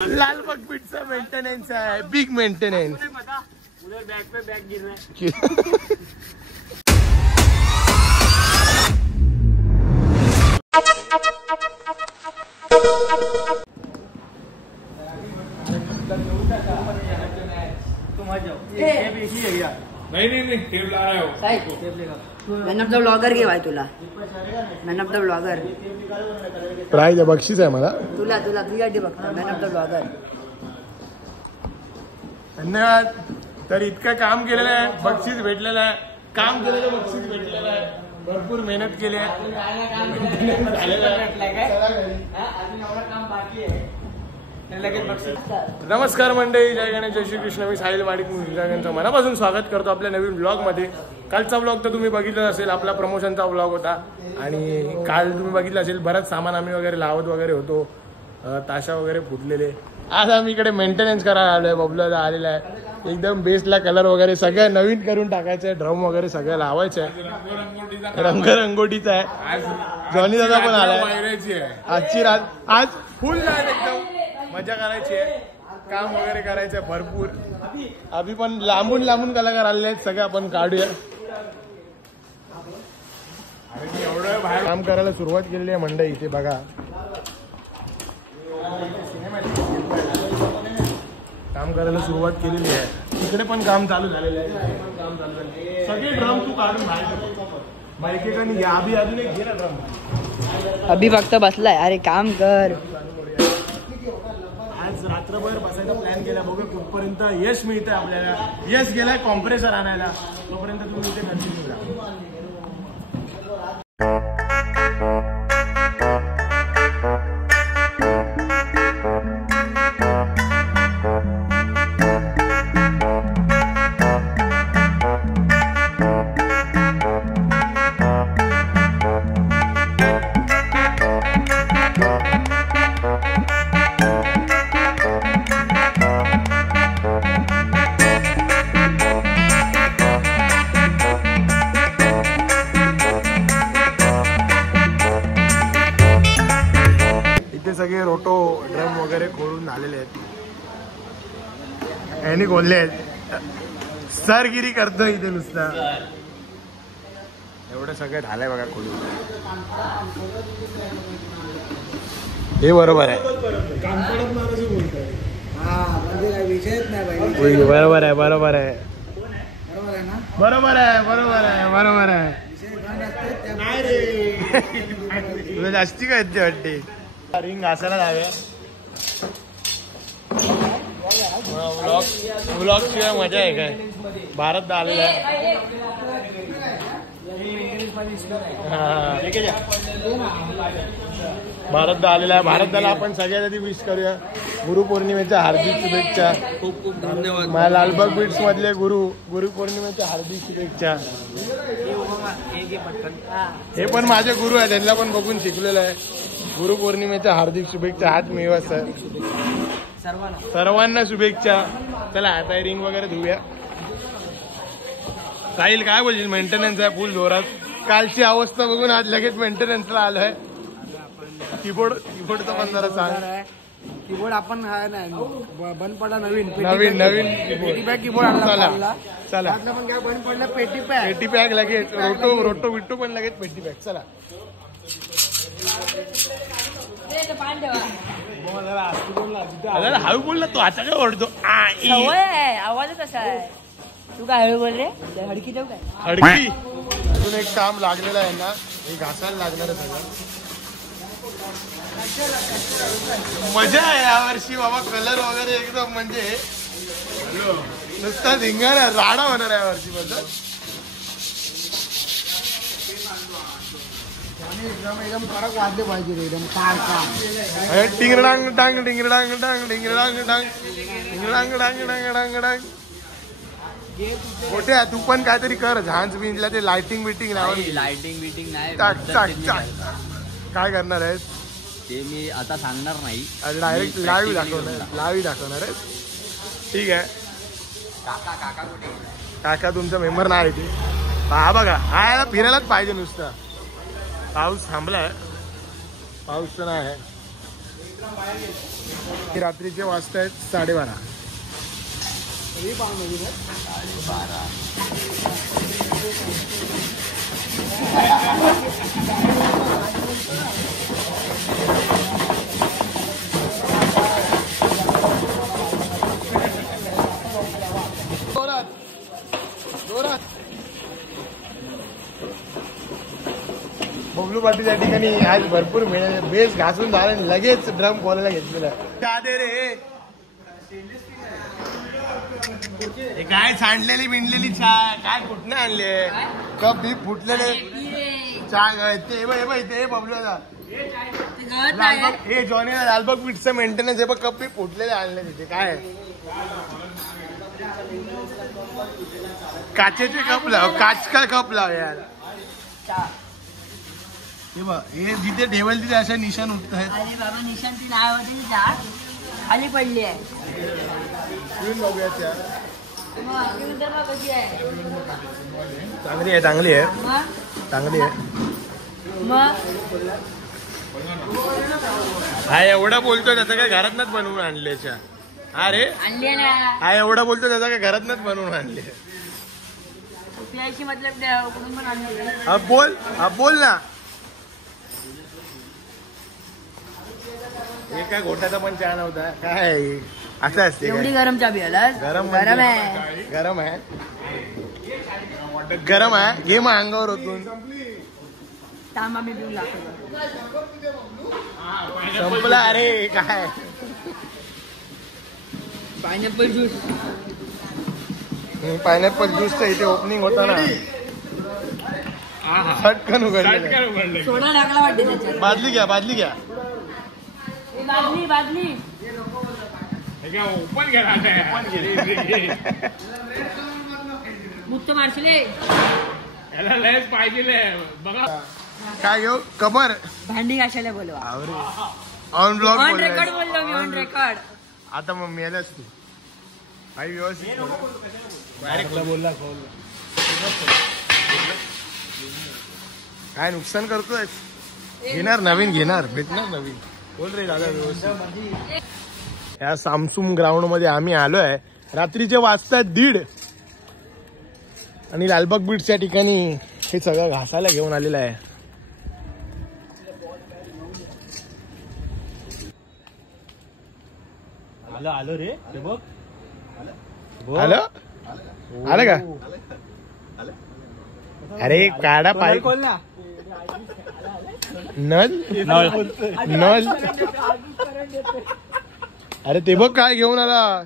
लालबाग बीटचा मेंटेनेन्स आहे, big maintenance. उधर बैग पे बैग गिर रहा है. तुम आ जाओ. ये भी इसी है यार. नहीं टेप ला रहे हो. मॅन ऑफ द ब्लॉगर घे भाई तुला. Man of the blogger prize बक्षीस आहे मला. तुला तुझ्यासाठी बघतो मॅन ऑफ द ब्लॉगर. धन्यवाद. तर इतकं काम केलेलं आहे, बक्षीस भेटलेलं आहे. काम केलेलं बक्षीस भेटलेलं आहे. भरपूर मेहनत केली आहे. नमस्कार मंडळी, जय गणेश, जय श्री कृष्ण. मी साहिल वाडिक यांचं मनापासून स्वागत करतो आपल्या नवीन ब्लॉग मध्ये. कालचा ब्लॉग तर तुम्ही बघितलं असेल, आपला प्रमोशनचा ब्लॉग होता. आणि काल तुम्ही बघितलं असेल, बरंच सामान आम्ही वगैरे लावत वगैरे होतो, ताशा वगैरे फुटलेले. आज आम्ही इकडे मेंटेनन्स करायला आलोय. बबलूला आलेला आहे, एकदम बेसला कलर वगैरे सगळं नवीन करून टाकायचंय. ड्रम वगैरे सगळं लावायचं आहे. रंगरंगोटीचा आहे. जॉनी दादा पण आलाय. आजची रात आज फुल रात एकदम मजा करायची आहे. काम वगैरे करायचं भरपूर. अभि पण लांबून कलाकार आलेले आहेत. सगळं आपण काढूया. एवढं बाहेर काम करायला सुरुवात केलेली आहे मंडळी. इथे बघा, काम करायला सुरुवात केलेली आहे. तिकडे पण काम चालू झालेलं आहे. सगळे ड्रम तू काढून बाईकेकडे अभि अजून एक घे ना ड्रम. अभि फक्त बसलाय. अरे काम कर. आज रात्रभर बसायचा प्लॅन केला. बघूया कुठपर्यंत यश मिळतंय आपल्याला. यश गेलाय कॉम्प्रेसर आणायला. तोपर्यंत तुम्ही इथे कंटिन्यू करा. सगळे रोटो ड्रम वगैरे खोलून आलेले आहेत. यांनी खोलले आहेत. सरगिरी करतो इथे नुसता. एवढं सगळं झालंय बघा खोलून. हे बरोबर आहे. बरोबर आहे. बरोबर आहे. तुला जास्ती काय येते वाटते. रिंग घासायला लाव्या. ब्लॉग शिवाय मजा आहे काय. भारत आलेला आहे. भारत आलेला आहे. भारताला आपण सगळ्यात आधी विश करूया. गुरुपौर्णिमेच्या हार्दिक शुभेच्छा. खूप खूप धन्यवाद. माझ्या लालबाग बीट्स मधले गुरुपौर्णिमेच्या हार्दिक शुभेच्छा. हे पण माझे गुरु आहे, त्यांना पण बघून शिकलेलं आहे. गुरुपौर्णिमेच्या हार्दिक शुभेच्छा. हात मिळवा सर. सर्वांना शुभेच्छा. चला आता रिंग वगैरे धुऊया. साहिल काय बोलशील. मेंटेनन्स आहे फुल जोरात. कालची अवस्था बघून आज लगेच मेंटेनन्सला आलोय. कीबोर्डचं पण जरा सांग. कीबोर्ड आपण बंद पडला. नवीन कीबोर्ड आणला. चला पण काय बंद पडलं. पेटी पॅक लगेच. रोटो विट्टो पण लगेच पेटी पॅक. चला हळू बोल ना तू. आता काय ओढतो. आवाज कसा आहे. तू काय हळू बोल रे. हडकी देऊ काय. हडकी अजून एक काम लागलेलं आहे ना. हे घासायला लागणार आहे सगळं. मजा आहे यावर्षी बाबा. कलर वगैरे एकदम म्हणजे नुसता धिंगाणा राडा होणार आहे यावर्षी. बद्दल एकदम कडक वाजले पाहिजे. एकदम टिंगडांग डांग टिंगडांग डांग टिंगडांग डांग टिंगडांग डांग डांग डांग डांग. मोठे तू पण काहीतरी कर. झांज बिंजला ते लाइटिंग बिटिंग लावून. लाइटिंग नाही. काय करणार आहे ते मी आता सांगणार नाही. डायरेक्ट लाईव्ह दाखवणार आहे. ठीक आहे. काका तुमचा मेंबर नाही ते. हा बघा, हा फिरायलाच पाहिजे नुसतं. पाऊस थांबलाय. पाऊस तर नाही आहे. रात्रीचे वाजता आहेत 12:30. बबलू पाटील या ठिकाणी आज भरपूर बेस घासून झाला आणि लगेच ड्रम बोलायला घेतलेला. रे काय सांडलेली बिंडलेली चहा काय कुठनं आणले कप बी फुटलेले चहा ते बबलू हे जॉनी लालबाग बीटचं मेंटेनन्स हे बघ कप बी फुटलेले आणले तिथे काय काचेचे कप लाव काच का कप लाव यार. हे बघ हे जिथे ठेवल तिथे अशा निशाण उठत आहेत. अरे बाबा निशाण ती नाही होती खाली पडली आहे. चांगली आहे चांगली आहे चांगली आहे. मग हा एवढा बोलतोय त्याचं काय घरातनच बनवून आणल्याच्या. अरे आणली ना हा एवढा बोलतोय त्याचा काय घरातनच बनवून आणले. प्यायची मतलब कुठून पण आणली. हा बोल ना. हे काय घोटाचा पण चहा नव्हता काय असं असते एवढी गरम चहा पियाला. गरम गरम आहे गरम आहे गरम आहे. घे मग अंगावर होतून तांबा मी पिऊन लागतो. संपला. अरे काय पायनॅपल ज्यूस पायनॅपल ज्यूसचं इथे ओपनिंग होता ना फटकन उघडलं. सोडा टाकला वाटते त्याच्यात. बादली घ्या बादली ओपन घ्या मुक्त मारशिले याला लयच पाहिजे बघा. काय घेऊ कबर भांडी घासायला बोलवा. ऑन ब्लॉग ऑन रेकॉर्ड बोललो मी ऑन रेकॉर्ड. आता मग मेलच तू काही व्यवस्थित बोलला काय नुकसान करतोय. घेणार नवीन घेणार भेटणार नवीन बोल रे दादा व्यवस्थित. या सामसुम ग्राउंड मध्ये आम्ही आलोय. रात्रीचे वाजतात 1:30 आणि लालबाग बीटच्या ठिकाणी हे सगळं घासायला घेऊन आलेलं आहे. आलो रे बघ आलं आलं का. अरे काढा पाय नल अरे ते बघ काय घेऊन आला.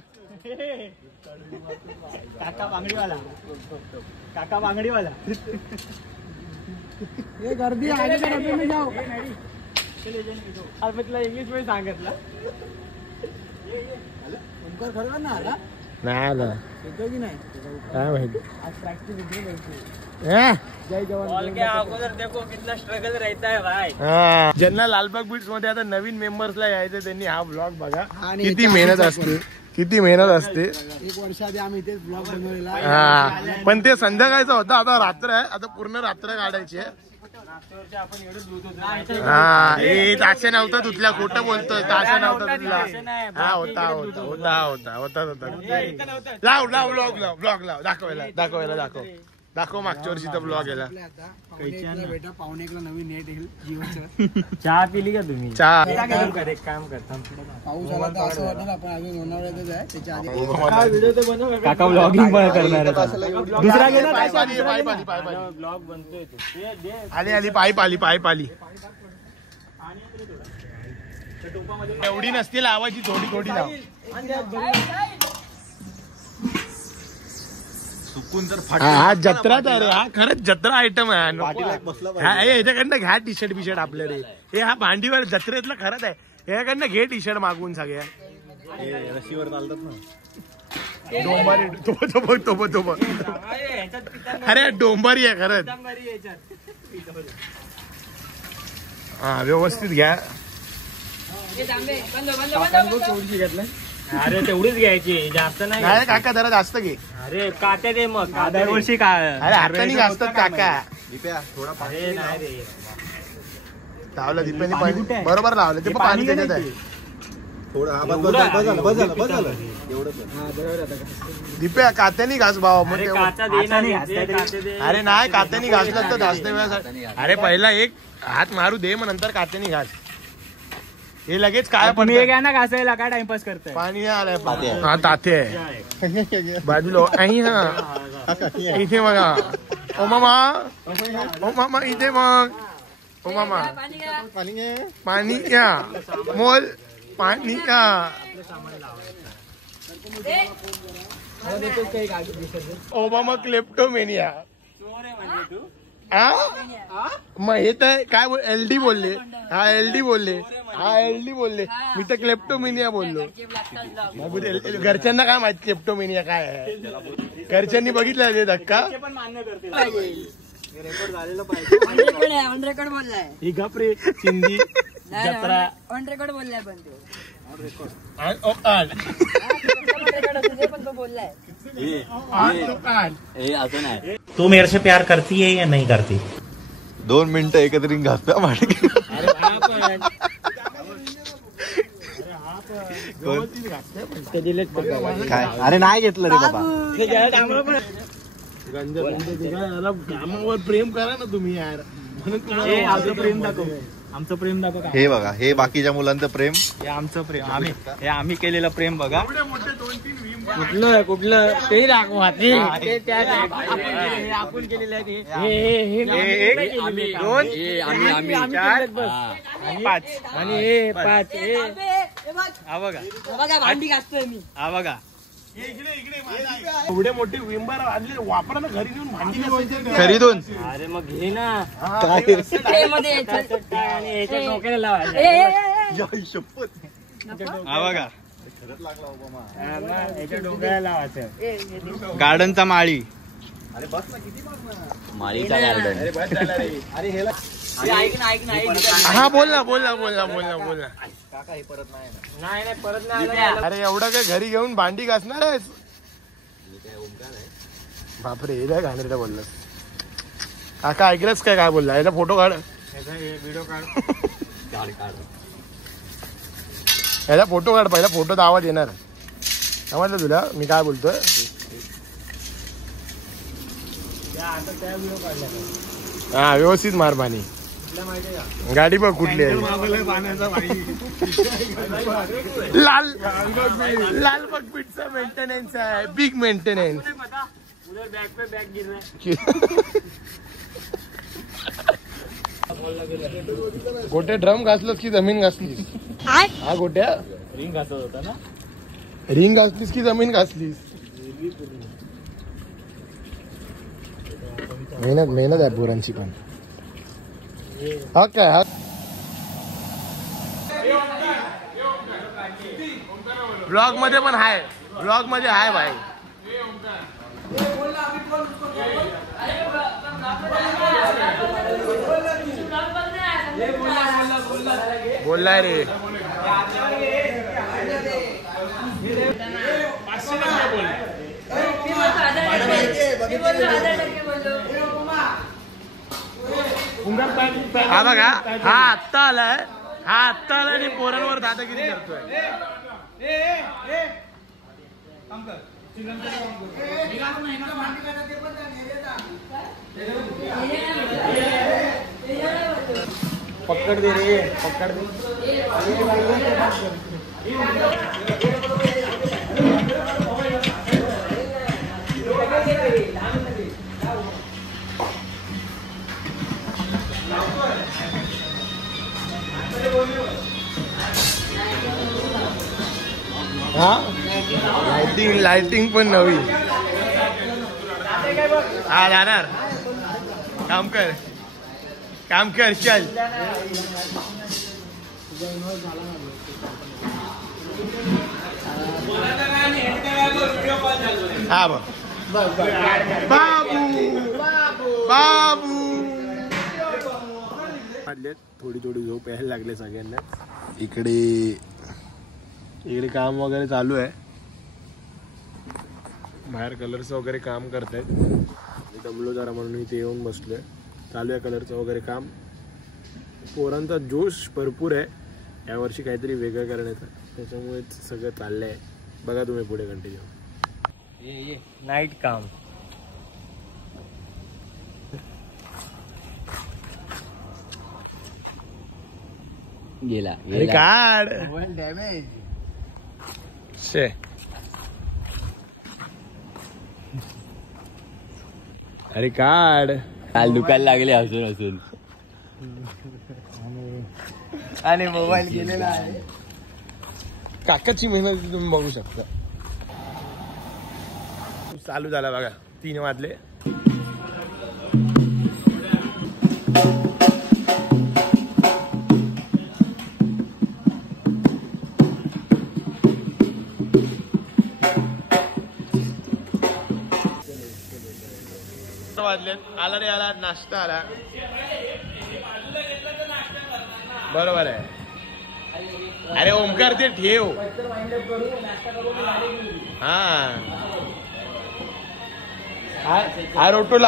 काका बांगडीवाला ये गर्दी आगे के डब्बे में जाओ. तुला इंग्लिश मध्ये सांगितलं. ओमकार खरं ना आला नाही आला येतो की नाही. काय माहिती. आज प्रॅक्टिस इकडे द्यायची. जय जवान. अगोदर देखो कितना स्ट्रगल रहता है भाई. ज्यांना लालबाग बीट्स मध्ये आता नवीन मेंबर्सला यायचं त्यांनी हा ब्लॉग बघा. आणि किती मेहनत असते किती मेहनत असते. 1 वर्ष आधी आम्ही इथेच ब्लॉग बनवलेला. हा पण ते संध्याकाळचं होतं. आता रात्र आहे. आता पूर्ण रात्र काढायची आहे. हा हे ताशे नव्हता तुझला खोटं बोलतोय. ताशा नव्हता तुझला. हा होता लाव ब्लॉग लाव दाखव मागच्या वर्षीचा ब्लॉग याला. बेटा पावणे 1ला नवीन नेट येईल जिओचं. चहा पिली का तुम्ही. चहा एक काम करता पाऊस आला तर असं वाटलं आपण अजून उन्हाळ्यातच आहे त्याच्या आधी. काका ब्लॉगिंग पण करणार आहे. दुसरा घे ना. ब्लॉग बनतोय आली पाईप आली. एवढी नसते लावायची थोडी लाव. चुकून जर हा जत्राच आहे रे. हा खरंच जत्रा आयटम आहे. याच्याकडनं घ्या टी शर्ट आपल्याला. हे हा भांडीवर जत्रेतलं खरंच आहे. याच्याकडनं घे टी शर्ट मागवून सगळ्या. रशीवर चालतात ना. डोंबारी तो अरे डोंबारी आहे खरंच. हा व्यवस्थित घ्या. अरे तेवढीच घ्यायची जास्त नाही काका जरा जास्त घे. अरे काट्या दे मग. दरवर्षी काय अरे हाताने घासतात काका. अरे नाही रे लावलं दीपाने पाणी बरोबर लावलं. ते पाणी त्याच्यात आहे. दीप्या कात्यानी घास भावा मग अरे नाही कात्यानी घासलं तर घासते वेळासाठी. अरे पहिला एक हात मारू दे मग नंतर कात्यानी घास. हे लगेच काय पण घ्या ना घासायला काय टाइमपास करताय. पाणी आलंय हा ताते आहे बाजूला इथे बघा. ओ मामा इथे मग. ओ मामा पाणी या मोल पाणी या. Obama kleptomania. मग हे तर काय LD बोलले. हा LD बोलले. मी तर क्लेप्टोमेनिया बोललो. घरच्यांना काय माहित क्लेप्टोमेनिया काय आहे. घरच्यांनी बघितलं ते धक्का. ऑन रेकॉर्ड बोललाय. ही गपरे सिंधी जत्रा ऑन रेकॉर्ड बोललाय पण तो बोललाय. तू मेरे से प्यार करती है या नहीं करती? 2 मिनिटं एकत्र घासता माडके. काय अरे नाही घेतलं रे बाबा. कामावर प्रेम करा ना तुम्ही यार. आमचं प्रेम दाखव. आमचं प्रेम दाखव. हे बघा हे बाकीच्या मुलांचं प्रेम. हे आमचं प्रेम. आम्ही केलेलं प्रेम बघा. कुठलं ते दाखवा. आपण केलेलं आहे. 1 2 5 आणि हे 5 हा बघा. बघा भांडी घासतोय मी. हा बघा एवढे मोठे विंबर आणले वापरा ना घरी नेऊन भांडी खरीदून. अरे मग घे ना. डोक्याला लावायचं. हा बघा डोक्याला लावायचं. गार्डनचा माळी. माळीचा गार्डन. हा बोल ना. नाही परत नाही. अरे एवढं काय घरी घेऊन भांडी घासणार आहेस. बापरे हे काय घाणेरडं बोललं. काका ऐकलंच काय बोलला. याचा फोटो काढ. व्हिडिओ काढ. याचा फोटो काढ. पहिला फोटो आवाज येणार. समजलं तुला मी काय बोलतोय. हा व्यवस्थित मार पाणी. गाडी बघ कुठली आहे. लाल बघ मेंटेनन्स आहे. Big maintenance. गोट्या ड्रम घासलंस की जमीन घासलीस. हा गोट्या रिंग घासत होता ना. रिंग घासलीस की जमीन घासलीस. मेहनत आहे पोरांची पण. हा काय हा ब्लॉग मध्ये पण आहे. ब्लॉग मध्ये आहे भाई. बोललाय रे. हा बघा हा आत्ता आलाय. आणि पोरांवर दादागिरी करतोय. पकड दे रे. पकड दे. हा लाइटिंग पण नवी. हा जाणार. काम कर चल. हा बघ बाबू थोडी झोप यायला लागले सगळ्यांना. इकडे काम वगैरे चालू आहे. बाहेर कलरचं वगैरे काम करतायत. दमलो जरा म्हणून इथे येऊन बसलोय. चालू आहे कलरचं वगैरे काम. पोरांचा जोश भरपूर आहे. यावर्षी काहीतरी वेगळं करण्याचा. त्याच्यामुळे सगळं चाललंय. बघा तुम्ही पुढे कंटिन्यू. नाईट काम. गेला काढ डॅमेज. शे अरे काढ. काल दुखायला लागले हसून हसून. आणि मोबाईल गेलेला आहे. काकाची मेहनत तुम्ही बघू शकता. चालू झाला बघा. 3 वाजले. आला रे आला. नाश्ता आला. बरोबर आहे. अरे ओमकार ते ठेव. हा रोटो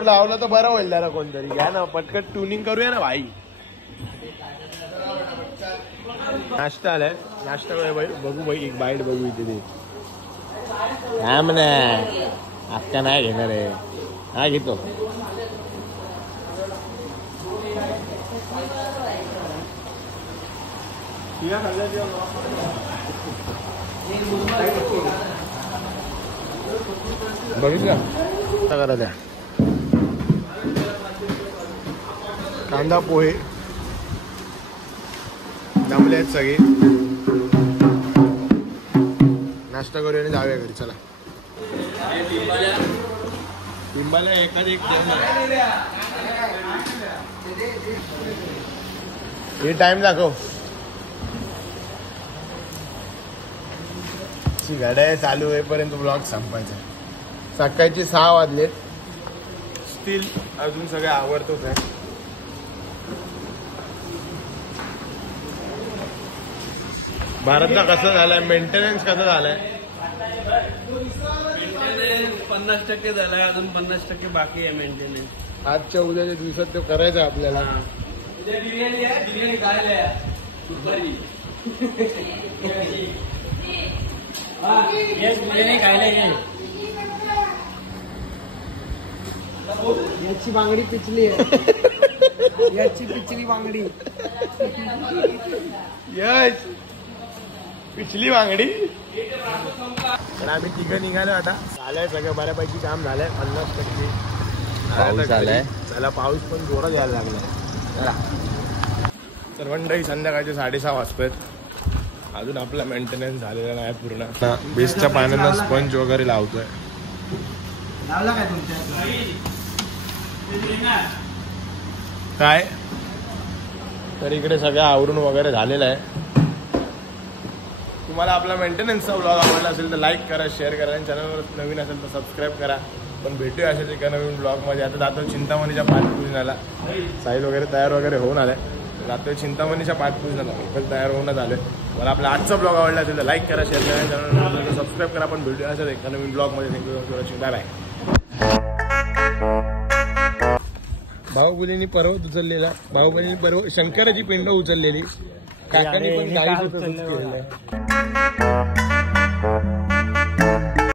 लावला तर बरं होईल जरा. कोणतरी घ्या ना पटकन ट्युनिंग करूया ना भाई. नाश्ता आलाय. नाश्ता बघू भाई. एक बाईट बघू इथे ते. हा म्हणा आता नाही घेणार आहे. हा घेतो. बघितलं करा द्या. कांदा पोहे जमले आहेत सगळे. नाश्ता करूया आणि जाऊया घरी. चला. बिंबाला एखादी एक हे टाइम दाखव. गाड्या चालू होईपर्यंत ब्लॉग संपायचा. सकाळचे 6 वाजलेत. स्टील अजून सगळे आवडतोच आहे. भारतला कसं झालंय मेंटेनन्स कसं झालंय. 50% झालाय. अजून 50% बाकी आहे मेंटेनन्स. आजच्या उद्याच्या दिवसात तो करायचं आपल्याला. बिर्याणी खायला याची बांगडी पिचली आहे. याची पिचली बांगडी. यश पिछली बांगडी. तर आम्ही 3 निघालो आता. झालंय सगळं बऱ्यापैकी काम झालंय. 50% पाऊस आलाय. चला पाऊस पण जोरात यायला लागलाय. चला. तर मंडळी संध्याकाळचे 6:30 वाजतायत. अजून आपला मेंटेनन्स झालेला नाही पूर्ण. बेसच्या पाण्यानं स्पंज वगैरे लावतोय. लावला काय तुमच्या काय तर इकडे सगळं आवरून वगैरे झालेलं आहे. तुम्हाला आपला मेंटेनन्सचा ब्लॉग आवडला असेल तर लाईक करा, शेअर करा आणि चॅनलवर नवीन असेल तर सबस्क्राईब करा. पण भेटूया असेल एका नवीन ब्लॉगमध्ये. आता जातो चिंतामणीच्या पाठपूजनाला. साहिल वगैरे तयार वगैरे होऊन आलाय. जातोय चिंतामणीच्या पाठपूजनाला. पण तयार होऊनच आलोय. मला आपला आजचा ब्लॉग आवडला असेल तर लाईक करा, शेअर करा, चॅनल सबस्क्राईब करा. पण भेटूया असेल एका नवीन ब्लॉगमध्ये. थँक्यू. Bye bye. बाहुबलीनी पर्वत उचललेला. बाहुबलीनी शंकराची पिंड उचललेली. काकांनी पण काही